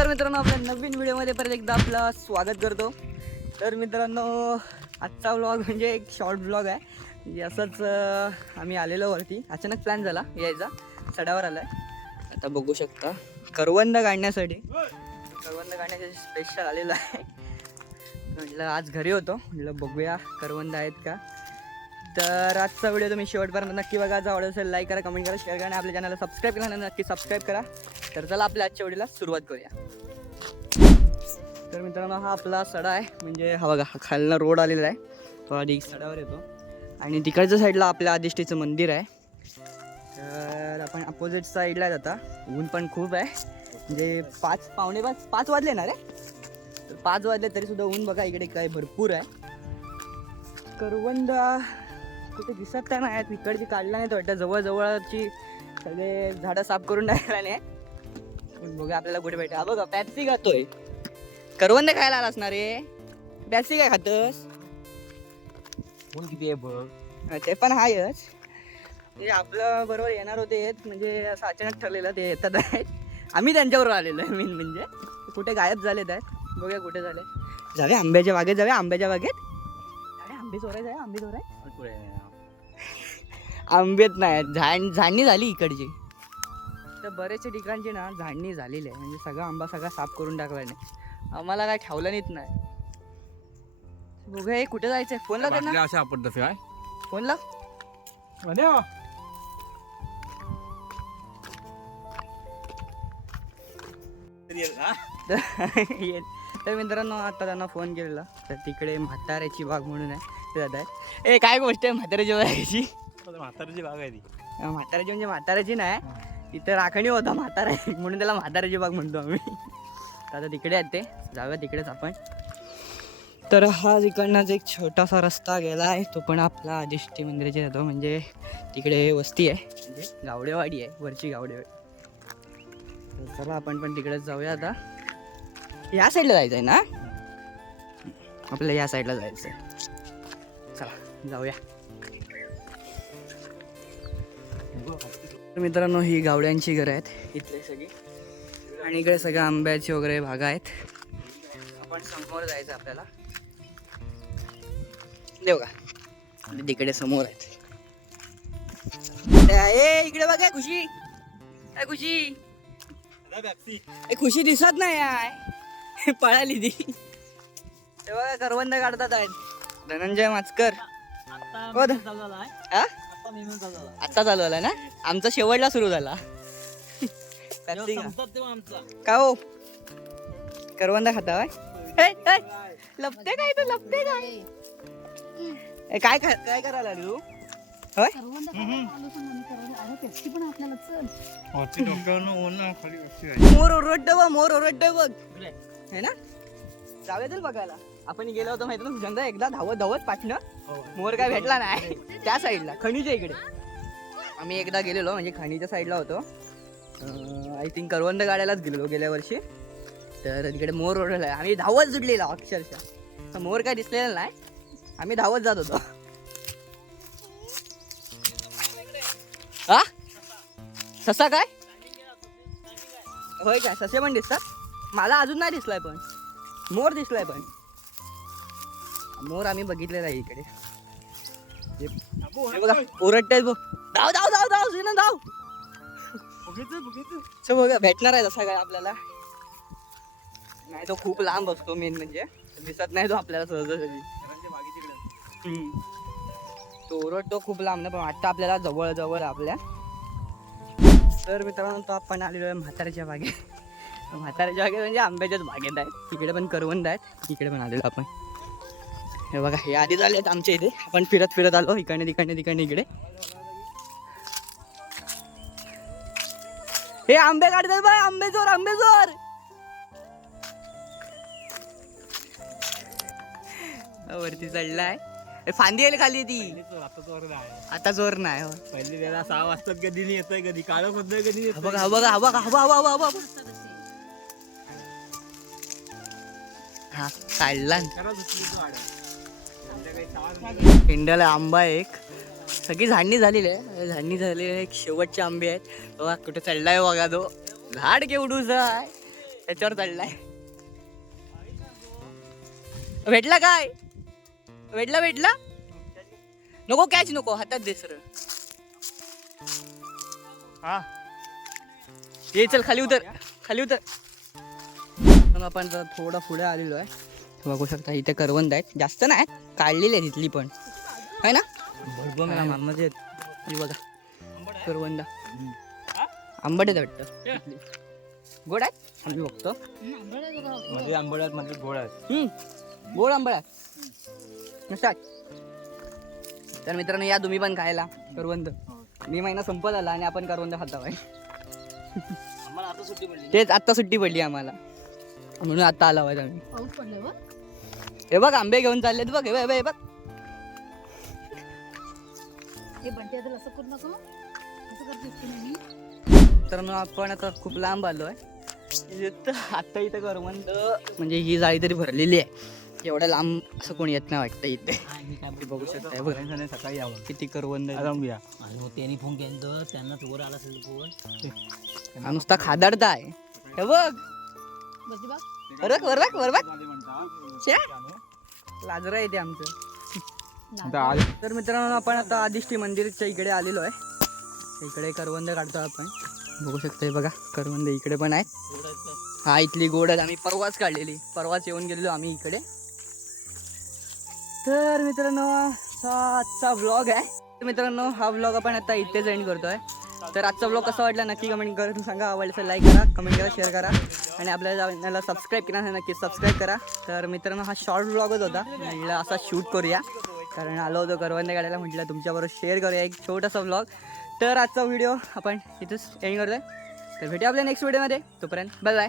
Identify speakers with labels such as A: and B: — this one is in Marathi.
A: नमस्कार मित्रांनो आपल्या नवीन व्हिडिओमध्ये परत एकदा आपलं स्वागत करतो. तर मित्रांनो आजचा व्लॉग म्हणजे एक शॉर्ट व्लॉग आहे. म्हणजे असंच आम्ही आलेलो वरती. अचानक प्लॅन झाला यायचा. चढावर आहे आता बघू शकता करवंद काढण्यासाठी. करवंद काढण्यासाठी स्पेशल आलेलं आहे. म्हटलं आज घरी होतो. म्हटलं बघूया करवंद आहेत का? तर आजचा व्हिडिओ तुम्ही शेवटपर्यंत नक्की बघा. जर आवडत असेल लाईक करा कमेंट करा शेअर करा आणि आपल्या चॅनलला सबस्क्राईब करा नक्की सबस्क्राईब करा. तर चला आपल्या आजच्या व्हिडिओला सुरुवात करूया. तर मित्रांनो हा आपला सडा आहे. म्हणजे हा बघा खालनं रोड आलेला आहे. तो आधी सडावर येतो. आणि तिकडच्या साईडला आपल्या आदिष्टीचं मंदिर आहे. तर आपण अपोजिट साईडला आहेत आता. ऊन पण खूप आहे. म्हणजे पाच पावणे पाच पाच वाजले ना रे? तर पाच वाजले तरी सुद्धा ऊन बघा इकडे काय भरपूर आहे. करवंदा कुठे दिसत तर नाही आहेत इकडची काढला नाही तो वाटतं. जवळजवळची सगळे झाडं साफ करून टाकला नाही पण बघा आपल्याला कुठे भेटा हा बघा पॅप्सी खातोय. करवंद खायला आलास ना रे? पॅप्सी काय खातस?
B: ऊन किती आहे बघ.
A: ते पण हायच. म्हणजे आपलं बरोबर येणार होते म्हणजे असं अचानक ठरलेलं ते येतात. आहेत आम्ही त्यांच्याबरोबर आलेलो आहे मेन म्हणजे. ते कुठे गायब झालेत आहेत. बघूया कुठे झाले. जाऊया आंब्याच्या बागेत जाऊया आंब्याच्या बागेत. आंबे जाऊया आंबे चोराय आंबेत नाही झाड झाडणी झाली इकडची. तर बरेचशा ठिकाणची ना झाडणी झालेली आहे म्हणजे सगळा आंबा सगळा साफ करून टाकला नाही आम्हाला काय ठेवलं नाहीत नाही बघूया हे कुठे जायचंय. फोन लाव त्यांना
B: अशा आपण तसे काय
A: फोन लाव येत तर मित्रांनो आता त्यांना फोन केलेला. तर तिकडे म्हाताऱ्याची बाग म्हणून आहे. ए काय गोष्ट आहे म्हाताऱ्याची बागाची?
B: म्हातारीची बाग आहे ती.
A: म्हाताऱ्याची म्हणजे म्हाताऱ्याची नाही. इथं राखणी होता म्हातारा. म्हणून त्याला म्हाताऱ्याची बाग म्हणतो आम्ही. तर आता तिकडे आहेत ते. जाऊया तिकडेच आपण. तर हा इकडनंच एक छोटासा रस्ता गेला आहे तो पण आपला आदिष्टी मंदिराच्या जातो. म्हणजे तिकडे वस्ती आहे. म्हणजे गावडेवाडी आहे. वरची गावडेवाडी. तर चला आपण पण तिकडेच जाऊया आता. या साईडला जायचं आहे ना? आपल्याला या साईडला जायचं आहे जाऊया. तर मित्रांनो ही गावड्यांची घरं आहेत. इथले सगळी. आणि इकडे सगळ्या आंब्याची वगैरे भागा आहेत. आपण समोर जायचं आपल्याला. देऊ का? तिकडे समोर आहेत. ए इकडे बघा खुशी. काय खुशी. ए खुशी दिसत नाही आहे पळाली ती. ते बघा करवंद काढतात आहेत. धनंजय माचकर. हो ध- हा? आता चालू झाला ना? आमचा शेवटला सुरू झाला. का? का हो? करवंदा खाता? ए, ए, लपते काय तू? लपते काय? ए, काय खा- काय करायला लागली तू? होय? मोर ओरडतो बघ मोर ओरडतो बघ. है ना? जाऊया तर बघायला. आपण गेलो होतो माहिती ना एकदा धावत धावत पाठणं मोर काय भेटला नाही. त्या साईडला खणीच्या इकडे. आम्ही एकदा गेलेलो म्हणजे खणीच्या साईडला होतो. आय थिंक करवंद गाड्यालाच गेलेलो गेल्या वर्षी. तर तिकडे मोर आहे. आम्ही धावत सुटलेला अक्षरशः. मोर काय दिसलेला नाही. आम्ही धावत जात होतो. हा ससा काय? होय काय? ससे पण दिसतात. मला अजून नाही दिसलाय पण. मोर दिसलाय पण. मोर आम्ही बघितलेला आहे इकडे. बघा ओरडतायत बघ. धाव धाव धाव धाव सीना धाव बघा भेटणार आहे तसा काय आपल्याला. नाही तो खूप लांब असतो मेन म्हणजे. दिसत नाही तो आपल्याला सहजासहजी. हम्म. तो ओरडतो खूप लांब ना पण वाटतं आपल्याला जवळ जवळ आपल्या तर मित्रांनो तो आपण आलेलो आहे म्हाताऱ्याच्या बागेत म्हाताऱ्याच्या बागेत म्हणजे आंब्याच्याच बागेत आहेत तिकडे पण करवंद आहेत. इकडे पण आलेलो आपण. हे बघा हे आधी झाले आहेत आमच्या इथे. आपण फिरत फिरत आलो इकडे तिकडे तिकडे इकडे. हे आंबे काढतात बाय आंबे जोर आंबे जोर. वरती चढलाय. फांदी येईल खाली ती. आता जोर नाही. हो.
B: पहिले सहा वाजतात कधी नाही येतोय कधी काळं होतोय कधी
A: बघा हा बघा हा बघा हा बघा, हा बघा, हा बघा. हा काढला. पिंडाला आंबा एक. सगळी झाडणी झालेली आहे. झाडणी झालेली आहे. एक शेवटचे आंबे आहेत. बघा कुठे चढलाय बघा तो. झाड केवढूच आहे. त्याच्यावर चढलाय. भेटला काय? भेटला भेटला? नको कॅच नको. हातात दे सर
B: हा.
A: ये चल खाली उतर. खाली उतर. मग आपण थोडा पुढे आलेलो आहे. बघू शकता इथे करवंद आहेत. जास्त नाही काढलेली आहे तिथली पण. आहे ना?
B: भरपूर
A: हे बघा. करवंद. आंबट आहेत वाटतं. गोड आहेत आम्ही बघतो.
B: मध्ये आंबोळ्यात मध्ये गोड आहेत
A: गोड आंबट आहेत नसतात तर मित्रांनो या तुम्ही पण खायला. करवंद. मी महिना संपत आला आणि आपण करवंद खाता आहे तेच आत्ता सुट्टी पडली आम्हाला. म्हणून आता आला आम्ही. हे बघ आंबे घेऊन चाललेत बघ हे बघ, हे बघ.
C: हे बंटी आता असं करू नका असं करतेस की नाही? मी
A: तर मग आपण आता खूप लांब आलो आहे आता इथं करवंद म्हणजे ही जाळी तरी भरलेली आहे. एवढ्या लांब असं कोणी येत नाही वाटतं इथे. बघू शकता. हे बघ
B: सकाळी यावं.
A: किती करवंद.
D: आणि त्यांनी फोन केला तर त्यांना वर आला असेल फोन
A: हा नुसता खादाडता आहे हे बघ.
C: बस बघ
A: वर बघ वर बघ वर बघ. लाजरा येते आमचं. तर मित्रांनो आपण आता आदिष्टी मंदिरच्या इकडे आलेलो आहे. इकडे करवंद काढतो आपण. बघू शकता हे बघा करवंद इकडे पण आहेत हा इथली गोड आहेत आम्ही परवाच काढलेली. परवाच येऊन गेलेलो आम्ही इकडे. तर मित्रांनो आजचा व्लॉग आहे. तर मित्रांनो हा व्लॉग आपण आता इथेच एंड करतोय. तर आजचा व्लॉग कसा वाटला नक्की कमेंट करून सांगा. आवडलं लाईक करा कमेंट करा शेअर करा. आणि आपल्या चॅनलला सबस्क्राईब केला नाही नक्की सबस्क्राईब करा. तर मित्रांनो हा शॉर्ट व्लॉगच होता. म्हटलं असा शूट करूया. कारण आलो होतो करवंदे काढायला म्हटलं तुमच्याबरोबर शेअर करूया एक छोटासा व्लॉग तर आजचा व्हिडिओ आपण इथंच एंड करतोय. तर भेटूया आपल्या नेक्स्ट व्हिडिओमध्ये तोपर्यंत बाय बाय